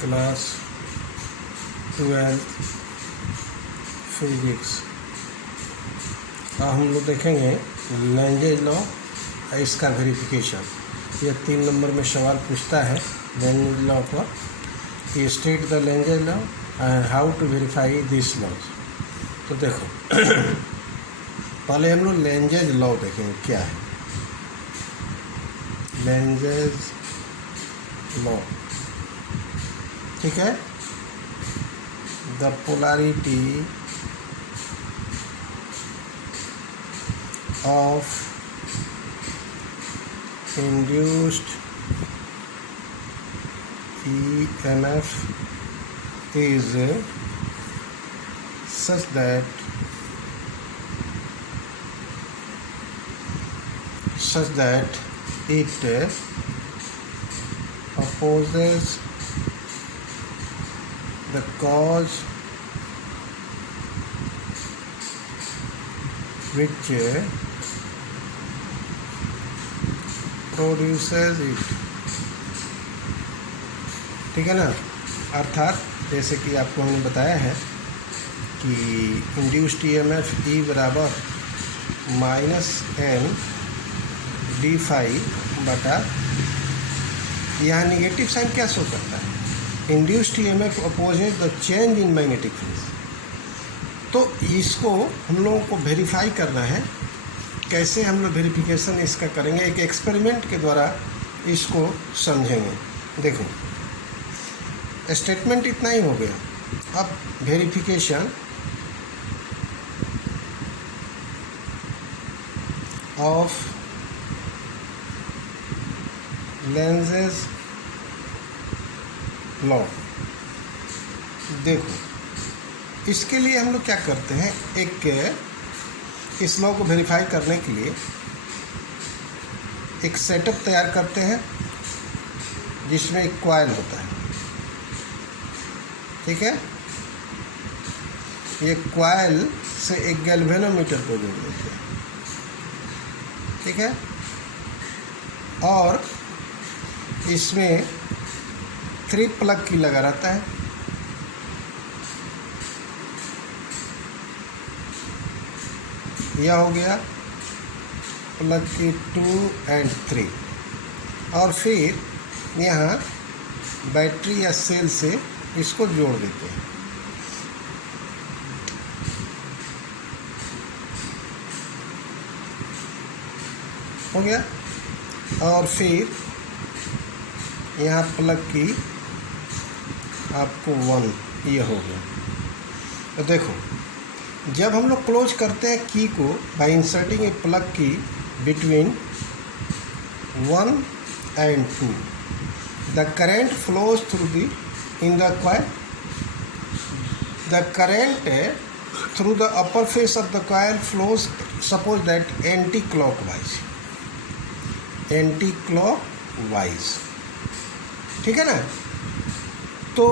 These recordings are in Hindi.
Class 12 physics. अब हम लोग देखेंगे लेंजेज लॉ, इसका वेरिफिकेशन। यह 3 नंबर में सवाल पूछता है लेंजेज लॉ पर कि state the Lenz's law and how to verify this laws. तो देखो पहले हम लोग लेंजेज लॉ देखेंगे क्या है। लेंजेज लॉ, ठीक है। The polarity of induced EMF is such that it opposes the cause which produces it, ठीक है ना। अर्थात जैसे कि आपको हमने बताया है कि इंड्यूस्ड ईएमएफ ई बराबर -n d∅ यहाँ निगेटिव साइन क्या शो करता है, induced EMF opposes the change in magnetic field. तो इसको हम लोगों को वेरीफाई करना है। कैसे हम लोग वेरिफिकेशन इसका करेंगे, एक एक्सपेरिमेंट के द्वारा इसको समझेंगे। देखो स्टेटमेंट इतना ही हो गया। अब वेरिफिकेशन ऑफ लेंजेज लॉ। देखो इसके लिए हम लोग क्या करते हैं, इस लॉ को वेरीफाई करने के लिए एक सेटअप तैयार करते हैं जिसमें एक कॉइल होता है, ठीक है। ये कॉइल से एक गैल्वेनोमीटर को जोड़ देते हैं, ठीक है। और इसमें 3 प्लग की लगा रहता है। यह हो गया प्लग की 2 और 3, और फिर यहाँ बैटरी या सेल से इसको जोड़ देते हैं। हो गया। और फिर यहाँ प्लग की आपको 1, ये हो गया। तो देखो जब हम लोग क्लोज करते हैं की को बाय इंसर्टिंग ए प्लग की between 1 and 2, the current flows through in the coil. The current through the upper face of the coil flows suppose that anti clockwise, ठीक है ना। तो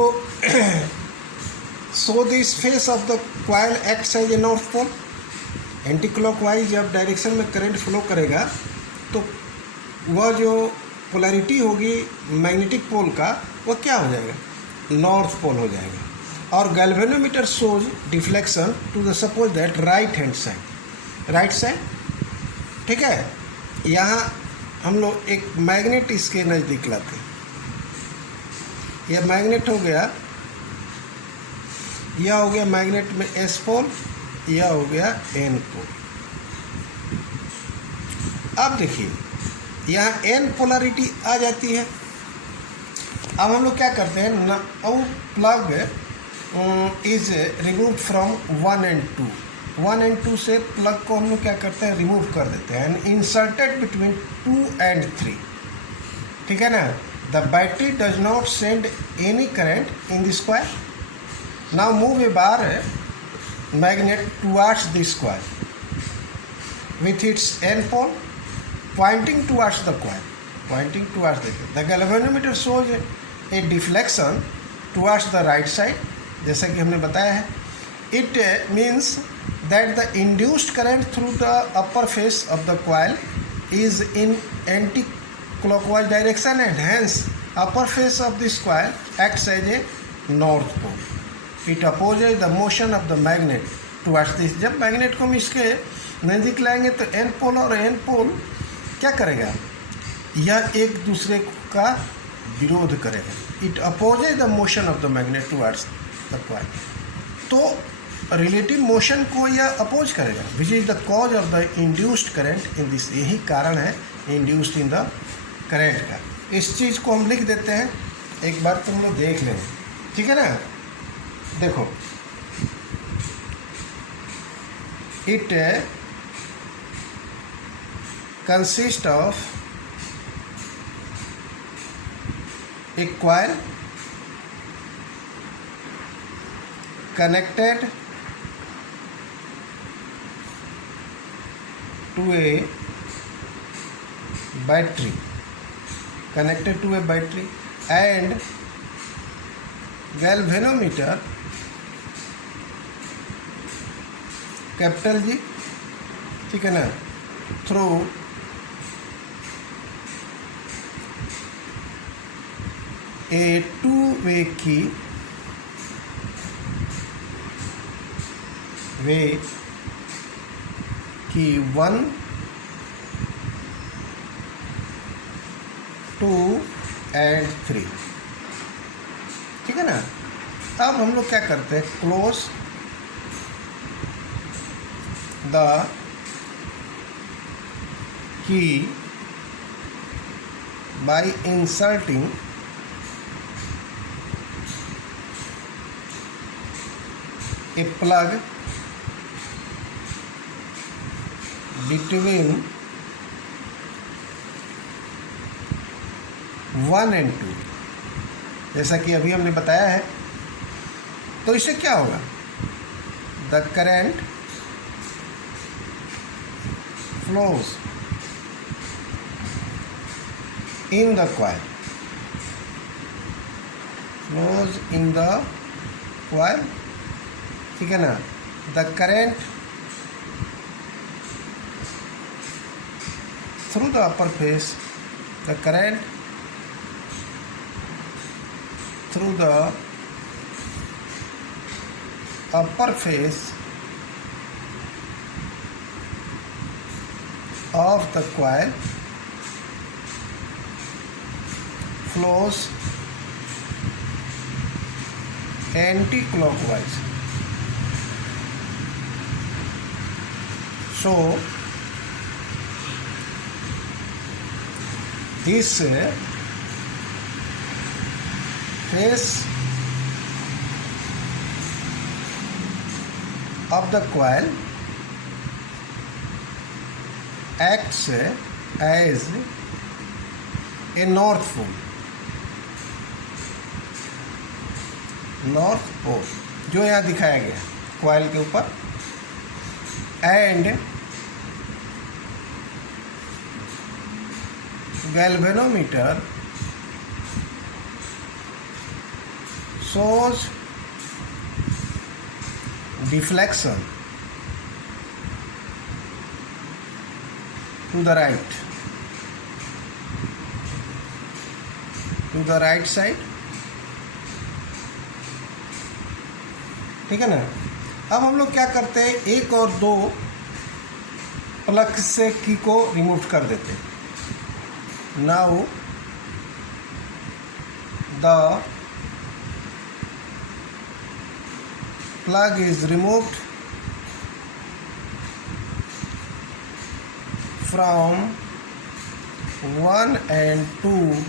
so this face of the coil acts as a north pole। Anti clockwise जब डायरेक्शन में करंट फ्लो करेगा तो वह जो पोलैरिटी होगी मैग्नेटिक पोल का वो क्या हो जाएगा, नॉर्थ पोल हो जाएगा। और galvanometer shows deflection to the suppose that right hand side, ठीक है। यहाँ हम लोग एक मैग्नेट इसके नज़दीक लाते हैं। यह मैग्नेट हो गया, यह हो गया मैग्नेट में एस पोल, यह हो गया एन पोल। अब देखिए यहाँ एन पोलैरिटी आ जाती है। अब हम लोग क्या करते हैं, now plug is remove from 1 and 2। 1 and 2 से प्लग को हम लोग क्या करते हैं, रिमूव कर देते हैं एंड इंसर्टेड बिटवीन 2 and 3, ठीक है ना। The battery does not send any current in this coil. Now move a bar magnet towards this coil with its N pole pointing towards the coil, The galvanometer shows a deflection towards the right side, जैसा कि हमने बताया है। It means that the induced current through the upper face of the coil is in anti-clockwise direction and hence upper face of this coil acts as a north pole. It opposes the motion of the magnet towards this. जब मैग्नेट को हम इसके नज़दीक लाएंगे तो एन पोल और एन पोल क्या करेगा, यह एक दूसरे का विरोध करेगा. It opposes the motion of the magnet towards the coil. तो रिलेटिव मोशन को यह अपोज करेगा, which is the cause of the induced current in this. यही कारण है इंड्यूस्ड इन द करंट का. इस चीज़ को हम लिख देते हैं, एक बार तुम लोग देख लें, ठीक है ना. देखो, it consist of a coil connected to a battery and galvanometer, capital G, ठीक है ना, through a two-way key key 1, 2 and 3, ठीक है ना. अब हम लोग क्या करते हैं, close the key bye inserting a plug between 1 and 2, जैसा कि अभी हमने बताया है. तो इससे क्या होगा, the current flows in the coil, ठीक है ना. The current through the upper face, the current through the upper face of the coil flows anti clockwise. So this face of the coil acts as a north pole, जो यहाँ दिखाया गया कॉइल के ऊपर. And galvanometer shows deflection to the right side, ठीक है ना. अब हम लोग क्या करते हैं, एक और दो प्लग से की को रिमूव कर देते हैं. Now the plug is removed from 1 and 2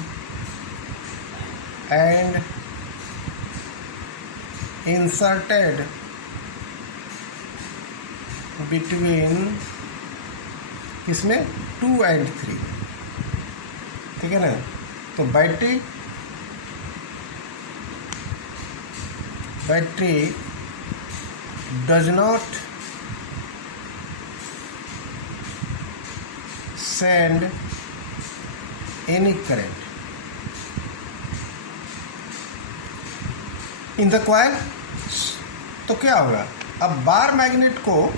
and inserted between इसमें 2 and 3, ठीक है ना. तो battery does not send any current in the coil. तो क्या होगा, अब बार मैग्नेट को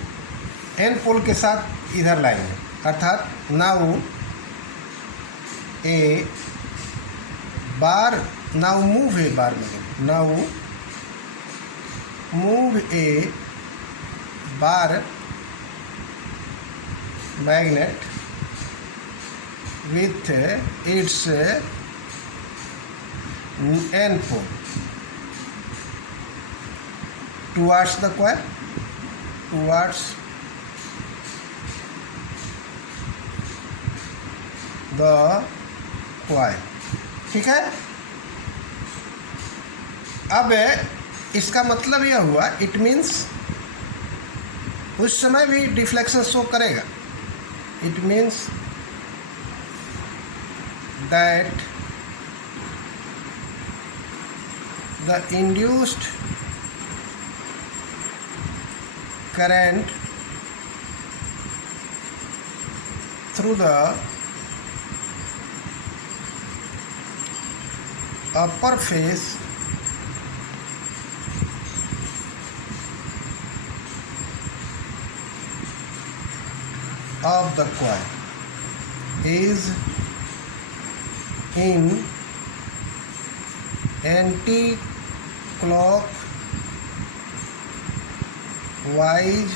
एन पोल के साथ इधर लाएंगे, अर्थात now A bar, now move a bar magnet, now move a bar magnet with its N pole towards the coil, towards the coil. ठीक है, अब इसका मतलब यह हुआ, इट मीन्स उस समय भी डिफ्लेक्शन शो करेगा. It means that the induced current through the upper face of the coil is in anti-clockwise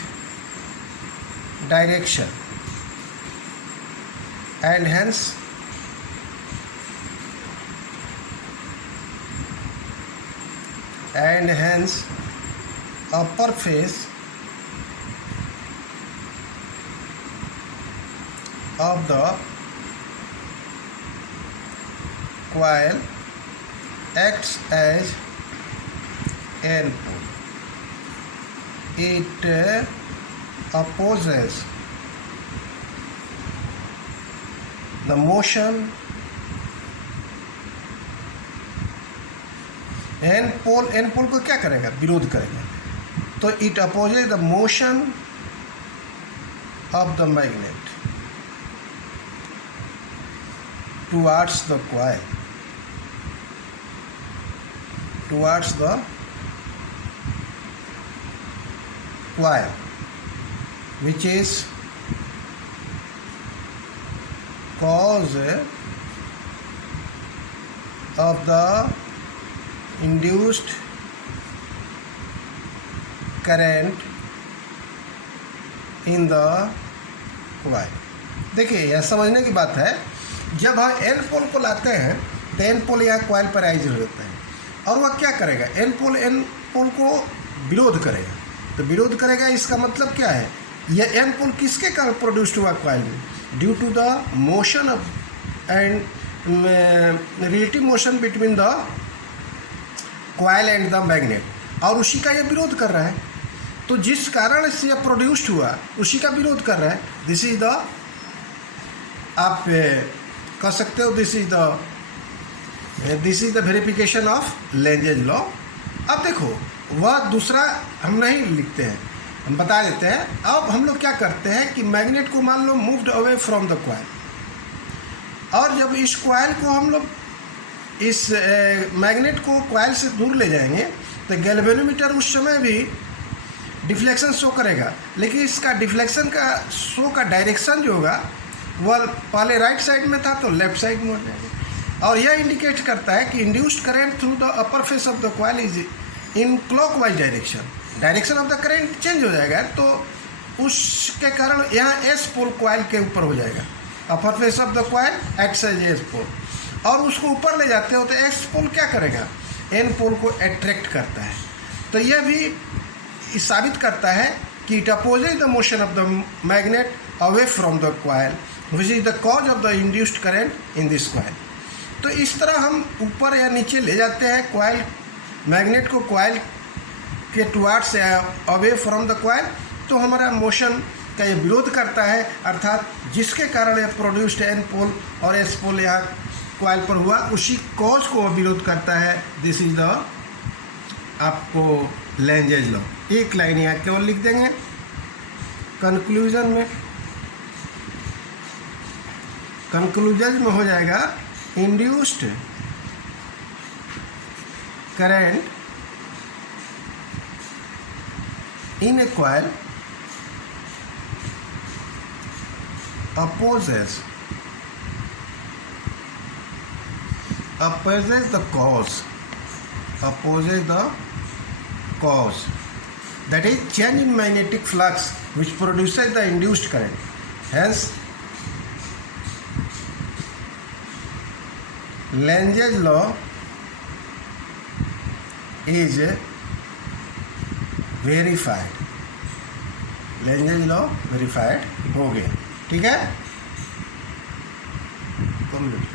direction, and hence upper face of the coil acts as N pole. It opposes the motion. N pole को क्या करेगा? विरोध करेगा. तो it opposes the motion of the magnet towards the coil, which is cause of the induced current in the coil. देखिए, यह समझने की बात है, जब हम एन पोल को लाते हैं तो एन पोल यहाँ कॉइल पर आइज हो जाता है, और वह क्या करेगा? एन पोल को विरोध करेगा. तो विरोध करेगा, इसका मतलब क्या है? यह एन पोल किसके कारण प्रोड्यूस्ड हुआ कॉइल में? Due to the motion of and relative motion between the coil and the magnet, और उसी का यह विरोध कर रहा है. तो जिस कारण से यह प्रोड्यूस्ड हुआ उसी का विरोध कर रहा है. दिस इज द, आप कह सकते हो, this is the verification of lenses law. अब देखो, वह दूसरा हम नहीं लिखते हैं, हम बता देते हैं. अब हम लोग क्या करते हैं कि मैग्नेट को मान लो moved away from the coil, और जब इस कॉइल को हम लोग इस मैग्नेट को कॉइल से दूर ले जाएंगे तो गैल्वेनोमीटर उस समय भी डिफ्लेक्शन शो करेगा, लेकिन इसका डिफ्लेक्शन का शो का डायरेक्शन जो होगा वह पहले राइट साइड में था तो लेफ्ट साइड में हो जाएगा. और यह इंडिकेट करता है कि induced current through the upper face of the coil is in clockwise direction of the current change हो जाएगा. तो उसके कारण यहाँ एस पोल कॉइल के ऊपर हो जाएगा. Upper face of the coil acts as S pole, और उसको ऊपर ले जाते हो तो एस पोल क्या करेगा? एन पोल को अट्रैक्ट करता है. तो यह भी साबित करता है कि it opposes the motion of the magnet away from the coil, which is the cause of the induced current in this coil. तो इस तरह हम ऊपर या नीचे ले जाते हैं कॉइल, मैग्नेट को कॉइल के towards away from the coil, तो हमारा मोशन का ये विरोध करता है, अर्थात जिसके कारण यह प्रोड्यूस्ड एन पोल और एस पोल यहाँ कॉइल पर हुआ, उसी कॉज को विरोध करता है. दिस इज द आपको लेंजेज लॉ. एक लाइन यहाँ केवल लिख देंगे कंक्लूजन में हो जाएगा, induced current in a coil opposes opposes the cause, that is change in magnetic flux which produces the induced current. Hence Lentz's law is verified, lenses law verified हो गया। ठीक है, कंप्लीट।